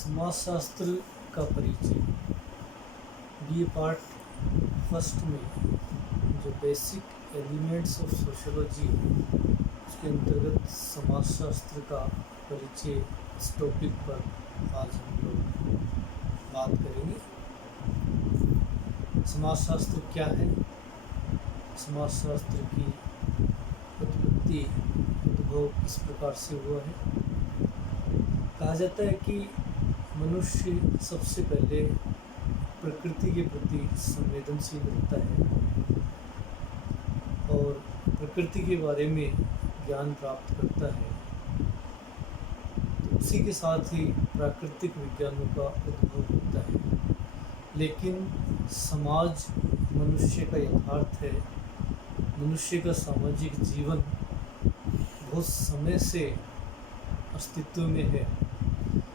समाजशास्त्र का परिचय। बी पार्ट फर्स्ट में जो बेसिक एलिमेंट्स ऑफ सोशियोलॉजी उसके अंतर्गत समाजशास्त्र का परिचय इस टॉपिक पर आज हम लोग बात करेंगे। समाजशास्त्र क्या है, समाजशास्त्र की उत्पत्ति उद्भव किस प्रकार से हुआ है। कहा जाता है कि मनुष्य सबसे पहले प्रकृति के प्रति संवेदनशील होता है और प्रकृति के बारे में ज्ञान प्राप्त करता है, तो उसी के साथ ही प्राकृतिक विज्ञानों का उद्भव होता है। लेकिन समाज मनुष्य का यथार्थ है, मनुष्य का सामाजिक जीवन बहुत समय से अस्तित्व में है।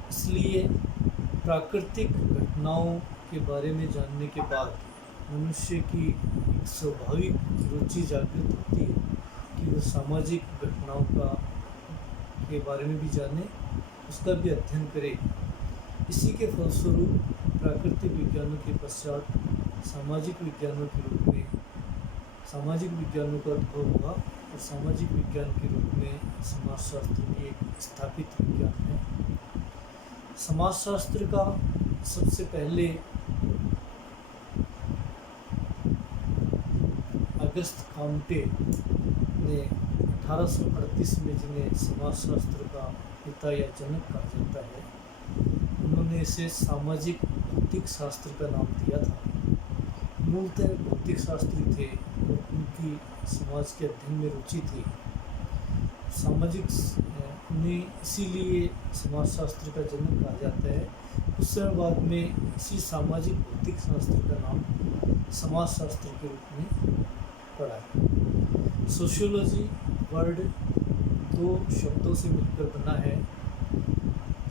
इसलिए प्राकृतिक घटनाओं के बारे में जानने के बाद मनुष्य की एक स्वाभाविक रुचि जागृत होती है कि वो सामाजिक घटनाओं के बारे में भी जाने, उसका भी अध्ययन करे। इसी के फलस्वरूप प्राकृतिक विज्ञानों के पश्चात सामाजिक विज्ञानों के रूप में सामाजिक विज्ञानों का उद्भव हुआ और सामाजिक विज्ञान के रूप में समाजशास्त्र भी एक स्थापित विज्ञान है। समाजशास्त्र का सबसे पहले अगस्त काउंटे ने 1838 में, जिन्हें समाजशास्त्र का पिता या जनक कहा जाता है, उन्होंने इसे सामाजिक भौतिक शास्त्र का नाम दिया था। मूलतः भौतिक शास्त्री थे और उनकी समाज के अध्ययन में रुचि थी। सामाजिक उन्हें इसीलिए समाजशास्त्र का जनक कहा जाता है। कुछ समय बाद में इसी सामाजिक भौतिक शास्त्र का नाम समाजशास्त्र के रूप में पड़ा है। सोशियोलॉजी वर्ड दो शब्दों से मिलकर बना है,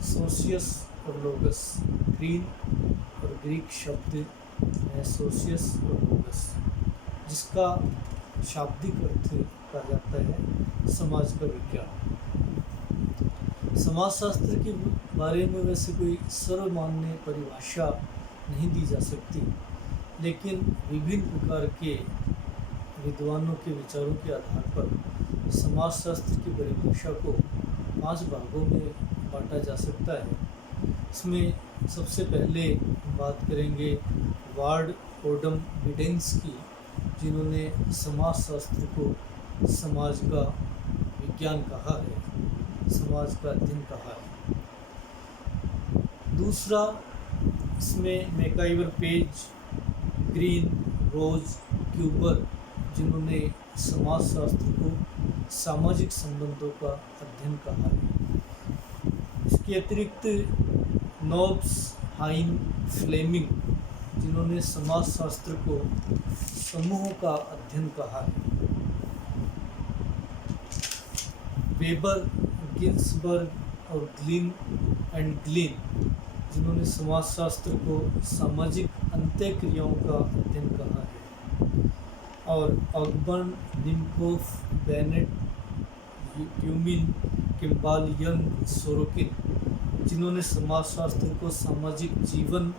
सोशियस और लोगस। ग्रीन और ग्रीक शब्द है सोशियस और लोगस, जिसका शाब्दिक अर्थ कहा जाता है समाज का विज्ञान। समाजशास्त्र के बारे में वैसे कोई सर्वमान्य परिभाषा नहीं दी जा सकती, लेकिन विभिन्न प्रकार के विद्वानों के विचारों के आधार पर समाजशास्त्र की परिभाषा को 5 भागों में बांटा जा सकता है। इसमें सबसे पहले बात करेंगे वार्ड ओडम गिडेंस की, जिन्होंने समाजशास्त्र को समाज का विज्ञान कहा है, समाज का अध्ययन कहा है। दूसरा, इसमें मैकाइवर पेज, ग्रीन, रोज, क्यूबर, जिन्होंने समाजशास्त्र को सामाजिक संबंधों का अध्ययन कहा है। इसके अतिरिक्त नॉब्स, हाइन, फ्लेमिंग, जिन्होंने समाजशास्त्र को समूहों का अध्ययन कहा है। वेबर, गिन्सबर्ग और ग्लिन एंड ग्लिन, जिन्होंने समाजशास्त्र को सामाजिक अंत्यक्रियाओं का अध्ययन कहा है। और Ogburn, Nimkoff, Bennett, Tumin, Kimball, Young, Sorokin, जिन्होंने समाजशास्त्र को सामाजिक जीवन,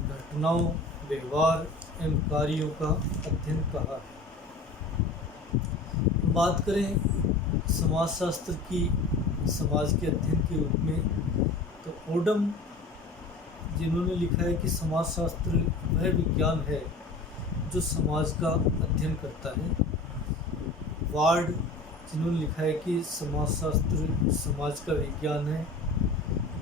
घटनाओं, व्यवहार एवं कार्यों का अध्ययन कहा है। बात करें समाजशास्त्र की समाज के अध्ययन के रूप में, तो ओडम, जिन्होंने लिखा है कि समाजशास्त्र वह विज्ञान है जो समाज का अध्ययन करता है। वार्ड, जिन्होंने लिखा है कि समाजशास्त्र समाज का विज्ञान है।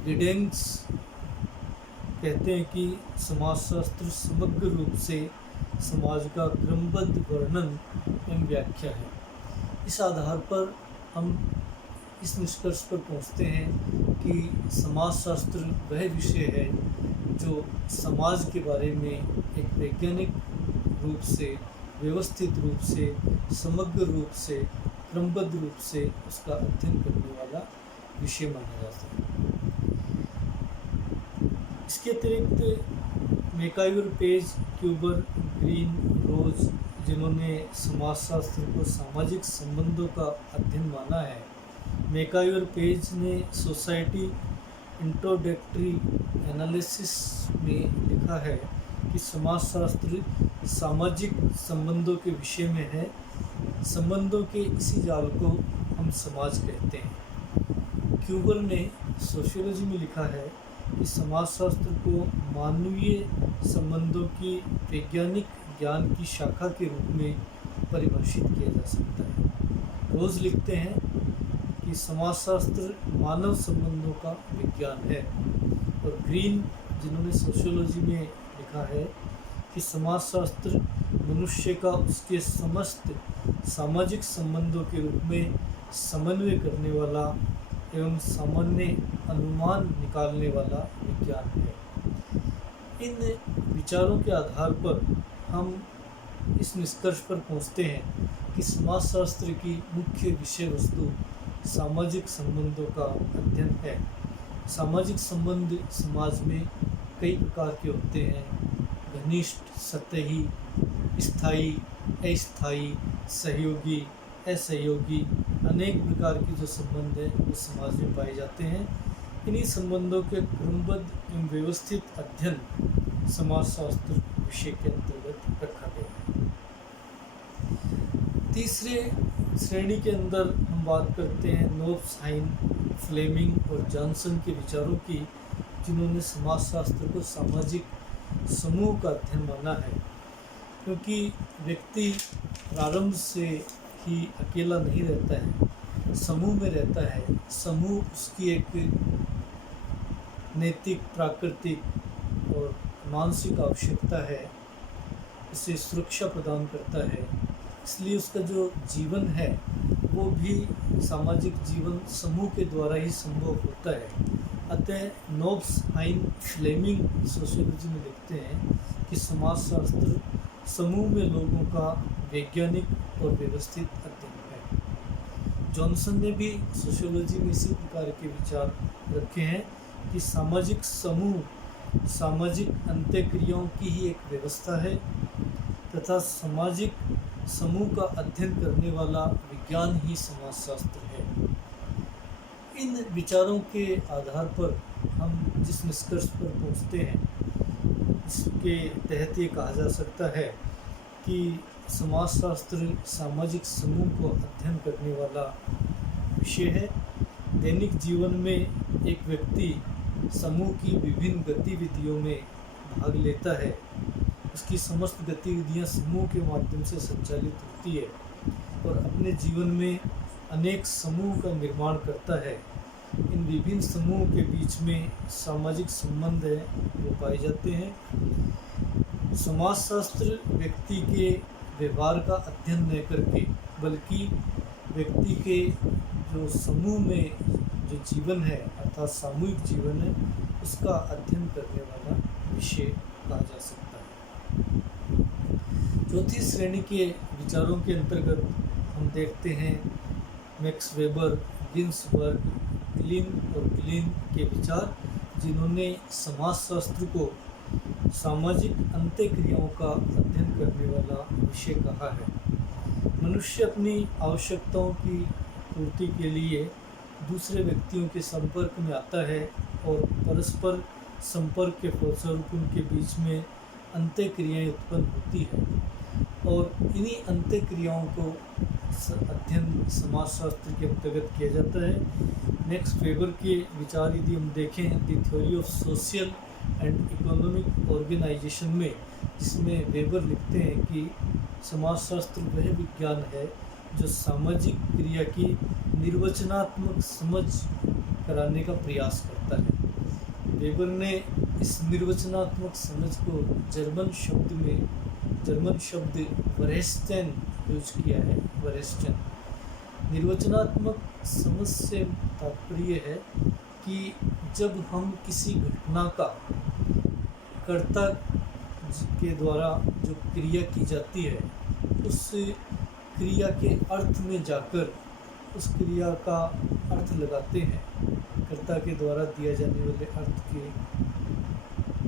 गिडेंस कहते हैं कि समाजशास्त्र समग्र रूप से समाज का क्रमबद्ध वर्णन एवं व्याख्या है। इस आधार पर हम इस निष्कर्ष पर पहुंचते हैं कि समाजशास्त्र वह विषय है जो समाज के बारे में एक वैज्ञानिक रूप से, व्यवस्थित रूप से, समग्र रूप से, क्रमबद्ध रूप से उसका अध्ययन करने वाला विषय माना जाता है। इसके अतिरिक्त मैकाइवर पेज, क्यूबर, ग्रीन, रोज, जिन्होंने समाजशास्त्र को सामाजिक संबंधों का अध्ययन माना है। मैकाइवर पेज ने सोसाइटी इंट्रोडक्टरी एनालिसिस में लिखा है कि समाजशास्त्र सामाजिक संबंधों के विषय में है। संबंधों के इसी जाल को हम समाज कहते हैं। क्यूबर ने सोशियोलॉजी में लिखा है कि समाजशास्त्र को मानवीय संबंधों की वैज्ञानिक ज्ञान की शाखा के रूप में परिभाषित किया जा सकता है। रोज लिखते हैं कि समाजशास्त्र मानव संबंधों का विज्ञान है। और ग्रीन, जिन्होंने सोशियोलॉजी में लिखा है कि समाजशास्त्र मनुष्य का उसके समस्त सामाजिक संबंधों के रूप में समन्वय करने वाला एवं सामान्य अनुमान निकालने वाला विज्ञान है। इन विचारों के आधार पर हम इस निष्कर्ष पर पहुंचते हैं कि समाजशास्त्र की मुख्य विषय वस्तु सामाजिक संबंधों का अध्ययन है। सामाजिक संबंध समाज में कई प्रकार के होते हैं। घनिष्ठ, सतही, स्थायी, अस्थायी, सहयोगी, असहयोगी, अनेक प्रकार के जो संबंध हैं वो समाज में पाए जाते हैं। इन्हीं संबंधों के क्रमबद्ध एवं व्यवस्थित अध्ययन समाजशास्त्र विषय के अंतर्गत रखा गया है। तीसरे श्रेणी के अंदर हम बात करते हैं नोब्स, हाइन, फ्लेमिंग और जॉनसन के विचारों की, जिन्होंने समाजशास्त्र को सामाजिक समूह का अध्ययन माना है। क्योंकि व्यक्ति प्रारंभ से ही अकेला नहीं रहता है, समूह में रहता है। समूह उसकी एक नैतिक, प्राकृतिक और मानसिक आवश्यकता है, इसे सुरक्षा प्रदान करता है। इसलिए उसका जो जीवन है वो भी सामाजिक जीवन समूह के द्वारा ही संभव होता है। अतः नोब्स, हाइन, फ्लेमिंग सोशियोलॉजी में लिखते हैं कि समाजशास्त्र समूह में लोगों का वैज्ञानिक और व्यवस्थित अध्ययन है। जॉनसन ने भी सोशियोलॉजी में इसी प्रकार के विचार रखे हैं कि सामाजिक समूह सामाजिक अंत्यक्रियाओं की ही एक व्यवस्था है तथा सामाजिक समूह का अध्ययन करने वाला विज्ञान ही समाजशास्त्र है। इन विचारों के आधार पर हम जिस निष्कर्ष पर पहुंचते हैं, इसके तहत ये कहा जा सकता है कि समाजशास्त्र सामाजिक समूह को अध्ययन करने वाला विषय है। दैनिक जीवन में एक व्यक्ति समूह की विभिन्न गतिविधियों में भाग लेता है। उसकी समस्त गतिविधियां समूह के माध्यम से संचालित होती है और अपने जीवन में अनेक समूह का निर्माण करता है। इन विभिन्न समूहों के बीच में सामाजिक संबंध है वो पाए जाते हैं। समाजशास्त्र व्यक्ति के व्यवहार का अध्ययन न करके बल्कि व्यक्ति के जो समूह में जो जीवन है अर्थात सामूहिक जीवन है उसका अध्ययन करने वाला विषय कहा जा सकता है। चौथी श्रेणी के विचारों के अंतर्गत हम देखते हैं मैक्स वेबर, गिन्सबर्ग, ग्लिन और ग्लिन के विचार, जिन्होंने समाजशास्त्र को सामाजिक अंत्यक्रियाओं का अध्ययन करने वाला विषय कहा है। मनुष्य अपनी आवश्यकताओं की पूर्ति के लिए दूसरे व्यक्तियों के संपर्क में आता है और परस्पर संपर्क के फलस्वरूप उनके बीच में अंत्यक्रियाएं उत्पन्न होती है और इन्हीं अंत्यक्रियाओं को अध्ययन समाजशास्त्र के अंतर्गत किया जाता है। मैक्स वेबर के विचार यदि हम देखें the theory of social and economic organization में, जिसमें वेबर लिखते हैं कि समाजशास्त्र वह विज्ञान है जो सामाजिक क्रिया की निर्वचनात्मक समझ कराने का प्रयास करता है। वेबर ने इस निर्वचनात्मक समझ को जर्मन शब्द वरेस्टेन यूज किया है। वरेस्टेन निर्वचनात्मक समझ से तात्पर्य है कि जब हम किसी घटना का कर्ता के द्वारा जो क्रिया की जाती है उस क्रिया के अर्थ में जाकर उस क्रिया का अर्थ लगाते हैं, कर्ता के द्वारा दिया जाने वाले अर्थ के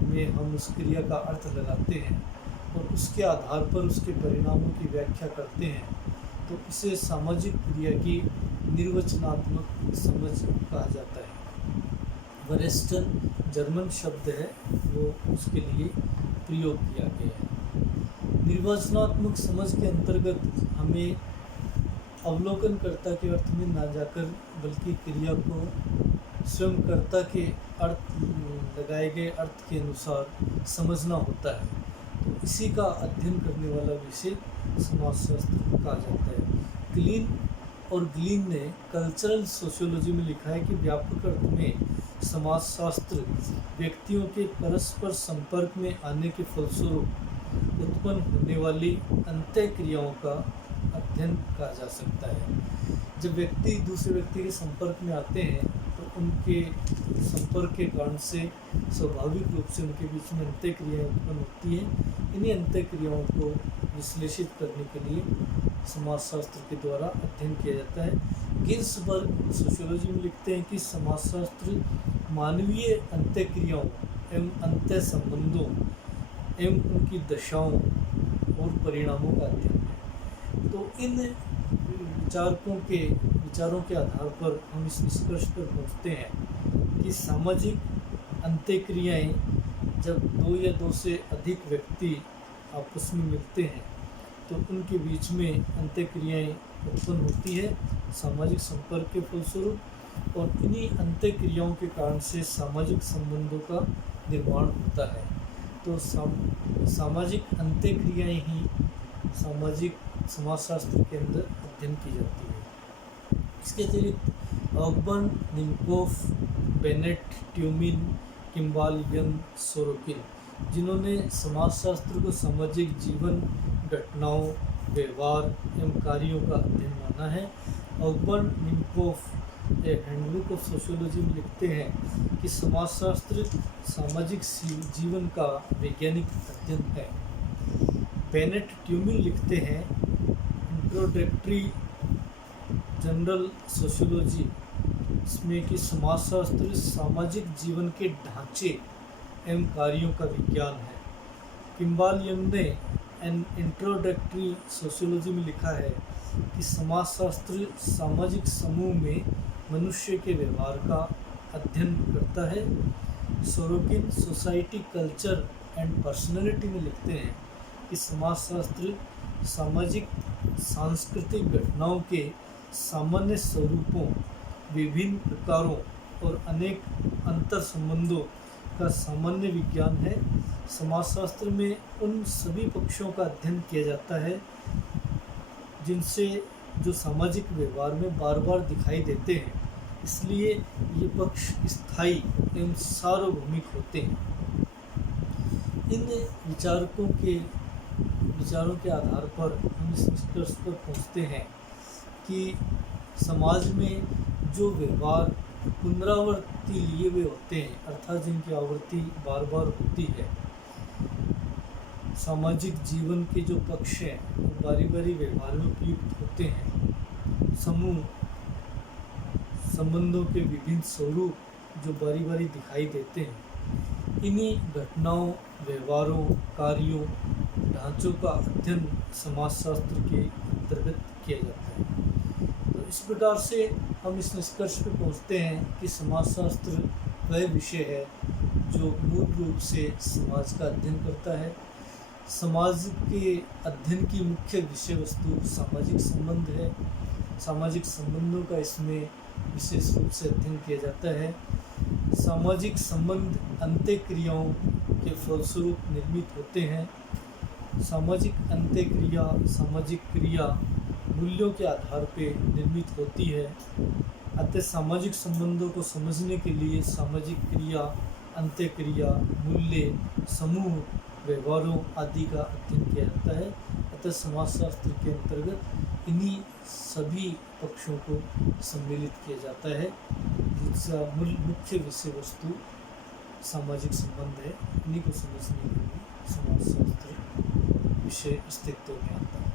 में हम उस क्रिया का अर्थ लगाते हैं और उसके आधार पर उसके परिणामों की व्याख्या करते हैं, तो इसे सामाजिक क्रिया की निर्वचनात्मक समझ कहा जाता है। वेस्टर्न जर्मन शब्द है, वो उसके लिए प्रयोग किया गया है। निर्वचनात्मक समझ के अंतर्गत हमें अवलोकनकर्ता के अर्थ में ना जाकर बल्कि क्रिया को स्वयं कर्ता के अर्थ लगाए गए अर्थ के अनुसार समझना होता है। तो इसी का अध्ययन करने वाला विषय समाजशास्त्र कहा जाता है। क्लीन और ग्लीन ने कल्चरल सोशियोलॉजी में लिखा है कि व्यापक अर्थ में समाजशास्त्र व्यक्तियों के परस्पर संपर्क में आने के फलस्वरूप उत्पन्न होने वाली अंतः क्रियाओं का अध्ययन कहा जा सकता है। जब व्यक्ति दूसरे व्यक्ति के संपर्क में आते हैं तो उनके संपर्क के कारण से स्वाभाविक रूप से उनके बीच में अंतः क्रियाएँ उत्पन्न होती हैं। इन्हीं अंतः क्रियाओं को विश्लेषित करने के लिए समाजशास्त्र के द्वारा अध्ययन किया जाता है। गिन्सबर्ग सोशियोलॉजी में लिखते हैं कि समाजशास्त्र मानवीय अंतः क्रियाओं एवं अंतः संबंधों एवं उनकी दशाओं और परिणामों का अध्ययन है। तो इन विचारों के आधार पर हम इस निष्कर्ष पर पहुँचते हैं कि सामाजिक अंतः क्रियाएँ जब दो या दो से अधिक व्यक्ति आपस में मिलते हैं तो उनके बीच में अंतः क्रियाएँ उत्पन्न होती है सामाजिक संपर्क के फलस्वरूप, और इन्हीं अंतः क्रियाओं के कारण से सामाजिक संबंधों का निर्माण होता है। तो सामाजिक अंतः क्रियाएँ ही समाजशास्त्र के अंदर अध्ययन की जाती है। इसके अतिरिक्त Ogburn, Nimkoff, Bennett, Tumin, Kimball, Young, Sorokin, जिन्होंने समाजशास्त्र को सामाजिक जीवन, घटनाओं, व्यवहार एवं कार्यों का अध्ययन माना है। ऑगबर्न, निम्कोफ हैंडबुक ऑफ सोशियोलॉजी में लिखते हैं कि समाजशास्त्र सामाजिक जीवन का वैज्ञानिक अध्ययन है। बेनेट ट्यूमिन लिखते हैं इंट्रोडक्टरी जनरल सोशियोलॉजी इसमें कि समाजशास्त्र सामाजिक जीवन के ढांचे एवं कार्यों का विज्ञान है। किम्बाल यंग ने एन इंट्रोडक्टरी सोशियोलॉजी में लिखा है कि समाजशास्त्र सामाजिक समूह में मनुष्य के व्यवहार का अध्ययन करता है। Sorokin society, culture and personality में लिखते हैं कि समाजशास्त्र सामाजिक सांस्कृतिक घटनाओं के सामान्य स्वरूपों, विभिन्न प्रकारों और अनेक अंतर संबंधों का सामान्य विज्ञान है। समाजशास्त्र में उन सभी पक्षों का अध्ययन किया जाता है जिनसे जो सामाजिक व्यवहार में बार बार दिखाई देते हैं, इसलिए ये पक्ष स्थायी एवं सार्वभौमिक होते हैं। इन विचारों के आधार पर हम इस निष्कर्ष पर पहुँचते हैं कि समाज में जो व्यवहार पुनरावृत्ति लिए हुए होते हैं, अर्थात जिनकी आवृत्ति बार बार होती है, सामाजिक जीवन के जो पक्ष हैं वो बारी बारी व्यवहार में प्रयुक्त होते हैं। समूह संबंधों के विभिन्न स्वरूप जो बारी बारी दिखाई देते हैं, इन्हीं घटनाओं, व्यवहारों, कार्यों, ढांचों का अध्ययन समाजशास्त्र के अंतर्गत किया जाता है। तो इस प्रकार से हम इस निष्कर्ष पर पहुंचते हैं कि समाजशास्त्र वह विषय है जो मूल रूप से समाज का अध्ययन करता है। समाज के अध्ययन की मुख्य विषय वस्तु सामाजिक संबंध है। सामाजिक संबंधों का इसमें विशेष रूप से अध्ययन किया जाता है। सामाजिक संबंध अंतः क्रियाओं के फलस्वरूप निर्मित होते हैं। सामाजिक अंतः क्रिया, सामाजिक क्रिया मूल्यों के आधार पर निर्मित होती है। अतः सामाजिक संबंधों को समझने के लिए सामाजिक क्रिया, अंतः क्रिया, मूल्य, समूह, व्यवहारों आदि का अध्ययन किया जाता है। अतः समाजशास्त्र के अंतर्गत इन्हीं सभी पक्षों को सम्मिलित किया जाता है, जिसका मुख्य विषय वस्तु सामाजिक संबंध है। इन्हीं को समझने के लिए समाजशास्त्र विषय अस्तित्व में आता है।